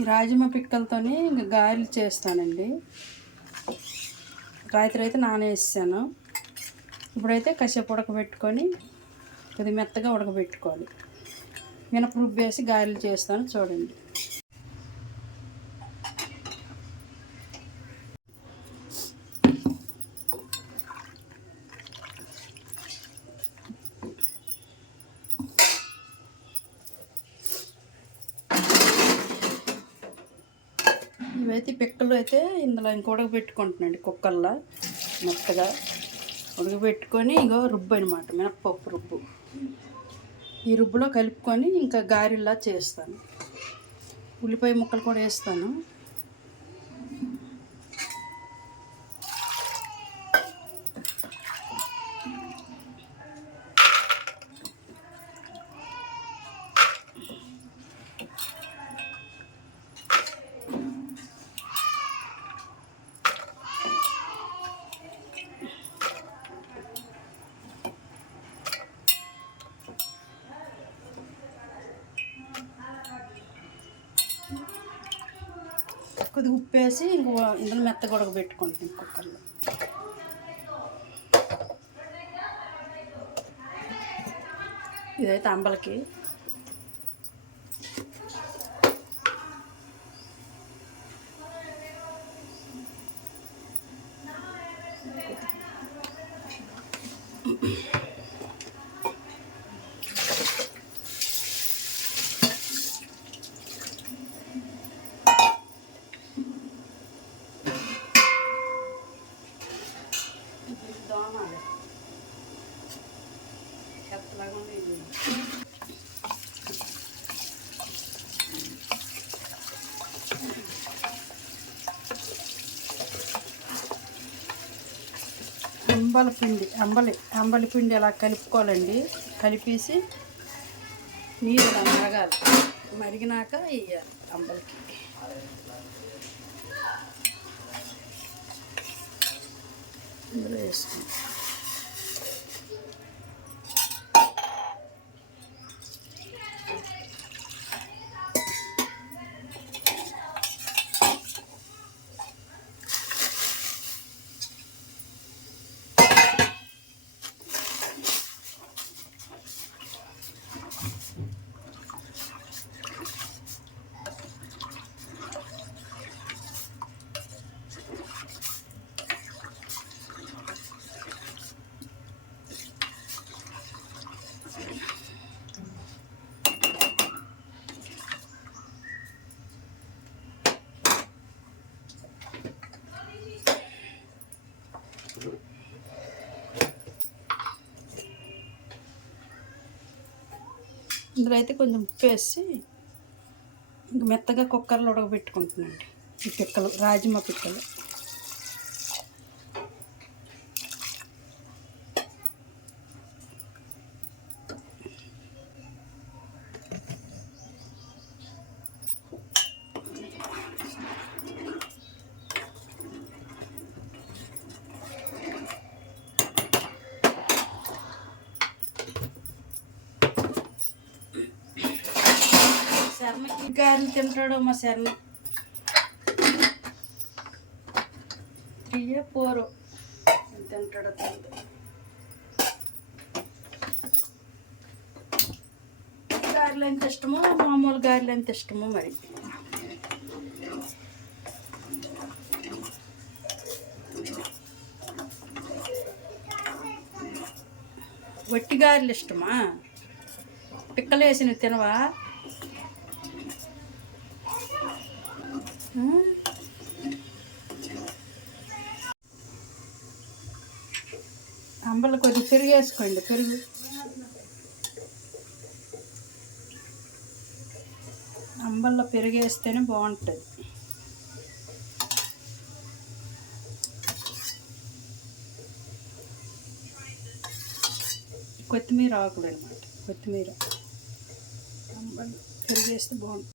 ఈ రాజమ పిక్కలతోని ఇంకా గారెలు చేస్తానండి. రాత్రి అయితే నానేసాను. ఇప్పుడైతే కాసేపు ఉడకబెట్టుకొని కొద్దిగా మెత్తగా ఉడకబెట్టుకోవాలి. మినపప్పు వేసి గారెలు చేస్తాను చూడండి. ఇవైతే పిక్కలు అయితే ఇందులో ఇంక ఉడకబెట్టుకుంటున్నాండి. కుక్కర్లో మెత్తగా ఉడకబెట్టుకొని ఇంకో రుబ్బు అనమాట, మినప్పప్పు రుబ్బు. ఈ రుబ్బులో కలుపుకొని ఇంకా గారెల్లా చేస్తాను. ఉల్లిపాయ ముక్కలు కూడా వేస్తాను. కొద్దిగా ఉప్పు వేసి ఇందులో మెత్తగా ఉడకబెట్టుకుంటాను కుక్కర్లో. ఇదైతే అంబలకి. దోమాలి చెత్తలాగా ఉన్నాయి. అంబలి పిండి అలా కలుపుకోవాలండి. కలిపేసి నీరు మరగాలి. మరిగినాక వేయాలి అంబలికి. ఇందులో వేసుకుంటాం. ఇందులో అయితే కొంచెం ఉప్పు వేసి ఇంక మెత్తగా కుక్కర్లో ఉడకబెట్టుకుంటున్నాండి. ఈ పిక్కలు, రాజమ పిక్కలు. శర్మకి గారెలు తింటాడు మా శర్మ. 3 or 4 తింటాడు. గారెలు ఎంత ఇష్టమో, మామూలు గారెలు ఎంత ఇష్టమో మరి. వట్టి గారెలు ఇష్టమా? పిక్కలు వేసినవి తినవా? అంబలు కొద్దిగా పెరుగు వేసుకోండి. అంబల్లో పెరుగు వేస్తేనే బాగుంటుంది. కొత్తిమీర ఆకులు అనమాట. కొత్తిమీర అంబల్లో పెరుగు వేస్తే బాగుంటుంది.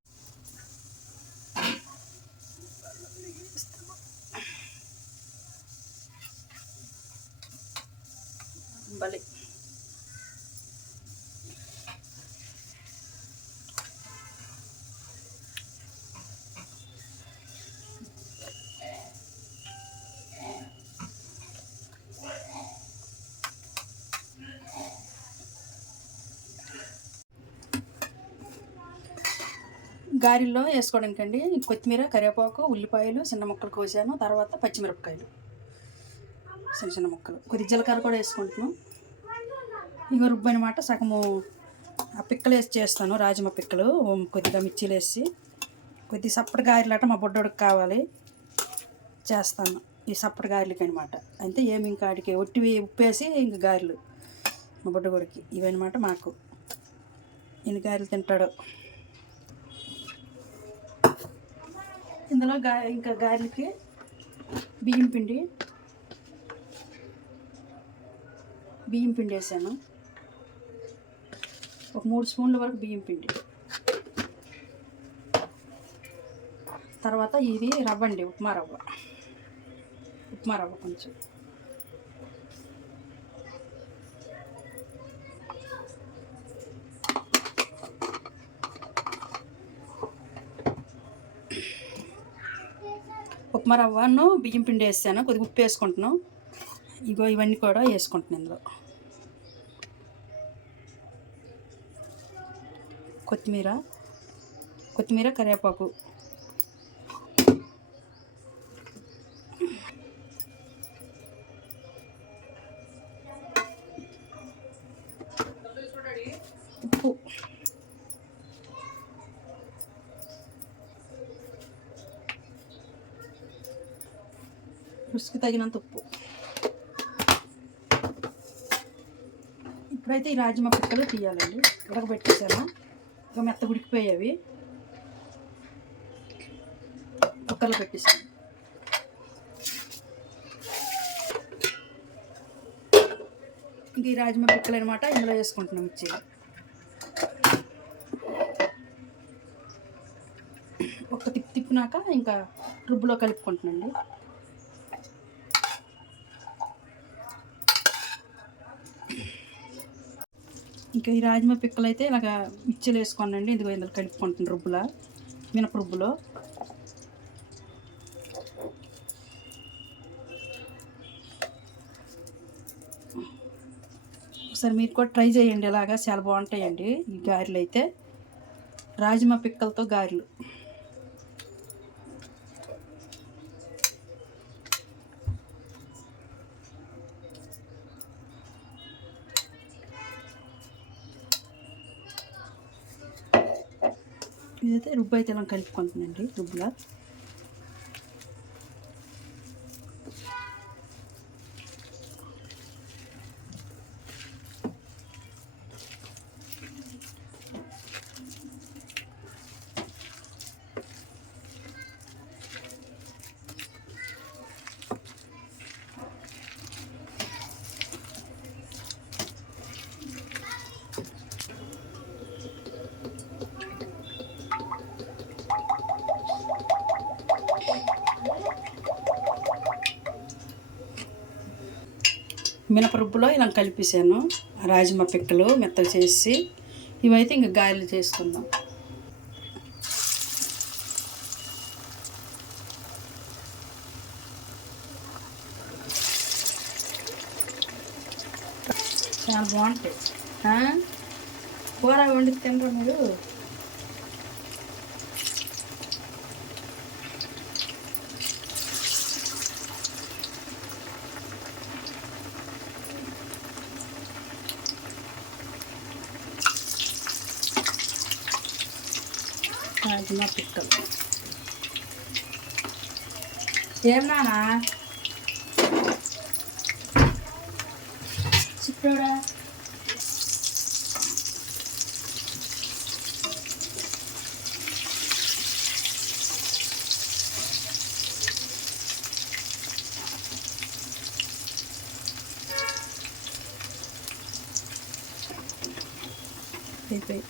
అంబలి గారెల్లో వేసుకోవడానికండి కొత్తిమీర, కరివేపాకు, ఉల్లిపాయలు చిన్న ముక్కలు కోసాను. తర్వాత పచ్చిమిరపకాయలు చిన్న చిన్న ముక్కలు, కొద్ది జీలకర్ర కూడా వేసుకుంటున్నాను. ఇగో రుబ్బు అనమాట. సగము ఆ పిక్కలు వేసి చేస్తాను, రాజమ పిక్కలు. కొద్దిగా మిర్చీలు వేసి కొద్ది సప్పటి గారెలాట మా బొడ్డోడికి కావాలి చేస్తాను. ఈ సప్పటి గారెలకి అనమాట. అంతే, ఏమి ఇంకా ఆడికి ఒట్టివి ఉప్పేసి ఇంక గారెలు మా బొడ్డగొడికి ఇవన్నమాట. మాకు ఎన్ని గారెలు తింటాడో. ఇందులో ఇంకా గారెలకి బియ్యం పిండి వేసాను. ఒక 3 స్పూన్ల వరకు బియ్యం పిండి. తర్వాత ఇది రవ్వ అండి, ఉప్మా రవ్వ కొంచెం. ఉప్మా రవ్వను బియ్యం పిండి వేసాను. కొద్దిగా ఉప్పు వేసుకుంటున్నాను. ఇగో ఇవన్నీ కూడా వేసుకుంటున్నాను ఇందులో. కొత్తిమీర, కరివేపాకు, ఉప్పు, రుచికి తగినంత ఉప్పు. ఇప్పుడైతే ఈ రాజమ పిక్కలు తీయాలండి. ఉడకబెట్టేసాను, ఇక మెత్త ఉడికిపోయేవి. కుక్కర్లో పెట్టేసాను. ఇంక ఈ రాజమ పిక్కలు అనమాట ఇందులో వేసుకుంటున్నాం. మిర్చి ఒక తిప్పినాక ఇంకా రుబ్బులో కలుపుకుంటున్నాండి. ఇంకా ఈ రాజమ పిక్కలు అయితే ఇలాగ మిర్చిలు వేసుకోండి. ఇదిగో ఇందులో కలుపుకుంటున్నాను రుబ్బులా, మినప రుబ్బులో. ఒకసారి మీరు కూడా ట్రై చేయండి, ఇలాగా చాలా బాగుంటాయండి ఈ గారెలు అయితే. రాజమ పిక్కలతో గారెలు. ఇదైతే రుబ్బు అయితే ఇలా కలుపుకుంటున్నాండి రుబ్బులా. మినపరుబ్బులో ఇలా కలిపేసాను రాజమ పిక్కలు మెత్తగా చేసి. ఇవైతే ఇంక గారెలు చేసుకుందాం. చాలా బాగుంటాయి. కూర వండి తింటారు మీరు. రాజమ పిక్కలు ఏం నానా చిక్కుడా. అయిపోయి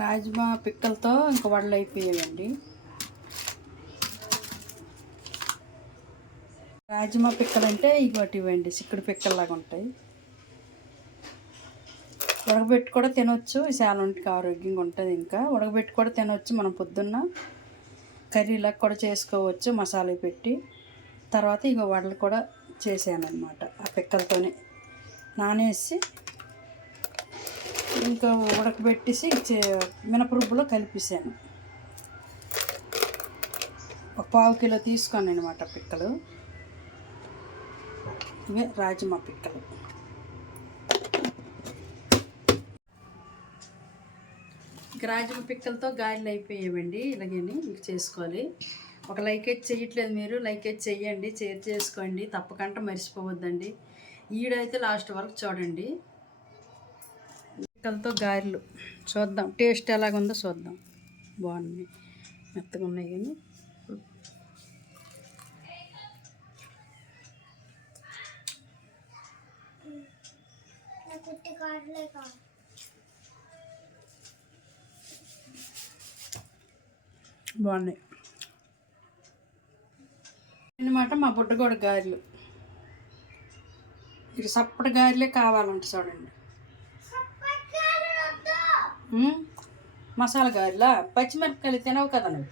రాజ్మా పిక్కలతో ఇంకా వడలు అయిపోయాయండి. రాజ్మా పిక్కలు అంటే ఇవ్వండి చిక్కుడు పిక్కల్లాగా ఉంటాయి. ఉడకబెట్టి కూడా తినొచ్చు, చాలా ఒంటికి ఆరోగ్యంగా ఉంటుంది. ఇంకా ఉడకబెట్టి కూడా తినొచ్చు. మనం పొద్దున్న కర్రీలకు కూడా చేసుకోవచ్చు మసాలా పెట్టి. తర్వాత వడలు కూడా చేసాను అనమాట ఆ పిక్కలతోనే నానేసి ఇంకా ఉడకబెట్టేసి మినపరుబ్బులో కలిపేసాను. ఒక 1/2 కిలో తీసుకున్నాను అనమాట పిక్కలు. ఇవే రాజ్మా పిక్కలు. రాజ్మా పిక్కలతో గారెలు అయిపోయామండి. ఇలాగని మీకు చేసుకోవాలి. ఒక లైక్ అయితే చెయ్యట్లేదు మీరు, లైక్ అయితే చెయ్యండి, షేర్ చేసుకోండి, తప్పకుండా మర్చిపోవద్దండి. ఈడైతే లాస్ట్ వరకు చూడండి. పిక్కలతో గారెలు చూద్దాం, టేస్ట్ ఎలాగుందో చూద్దాం. బాగున్నాయి, మెత్తగా ఉన్నాయి. కానీ బాగున్నాయి అన్నమాట. మా బుడ్డగోడ గారెలు ఇక సప్పటి గారెలే కావాలంట చూడండి. మసాలా గారెలా? పచ్చిమిరపకాయలు తినవు కదా నువ్వు.